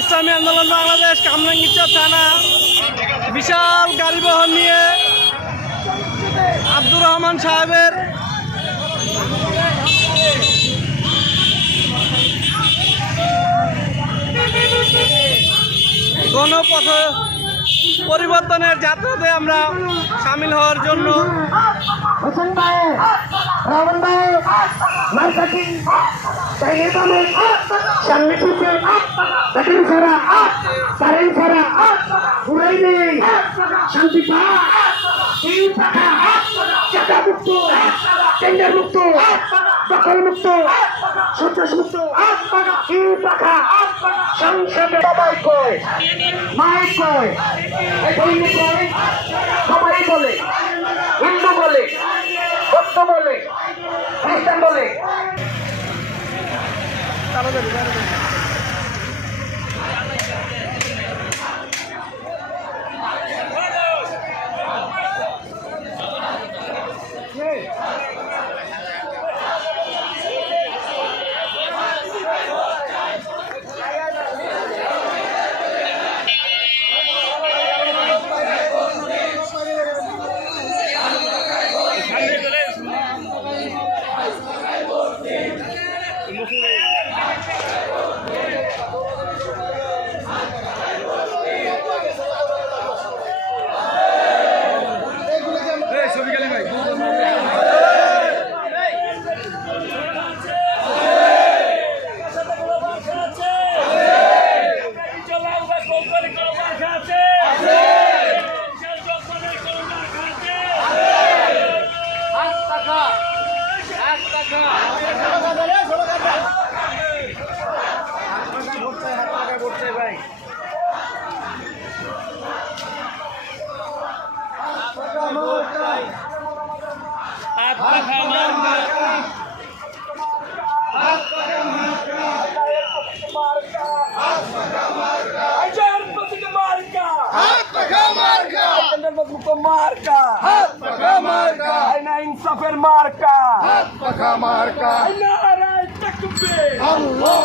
ইসলামী আন্দোলন বাংলাদেশ কামরাঙ্গীরচর থানা বিশাল গাড়ি বহর নিয়ে আব্দুর রহমান সাহেবের গণপথ পরিবর্তনের যাত্রাতে আমরা সামিল হওয়ার জন্য হোসেন ভাই, রাবণ ভাই, মার্কাটি, তাইলেবামের, সামনে পিছে, ব্যাটারি ছাড়া, কারেন্ট ছাড়া, ঘুরাই নেই, শান্তি পা, তিন পাখা, চাকা মুক্ত, টেন্ডার মুক্ত, দখল মুক্ত, সন্ত্রাস মুক্ত, তিন পাখা, সংসদে সবাই কয়, মাইক কয়, সৈনিক কয়, সবাই বলে, হিন্দু বলে, বৌদ্ধ বলে, খ্রিস্টান বলে। ইনসাফের মার্কা মার্কা আল্লাহ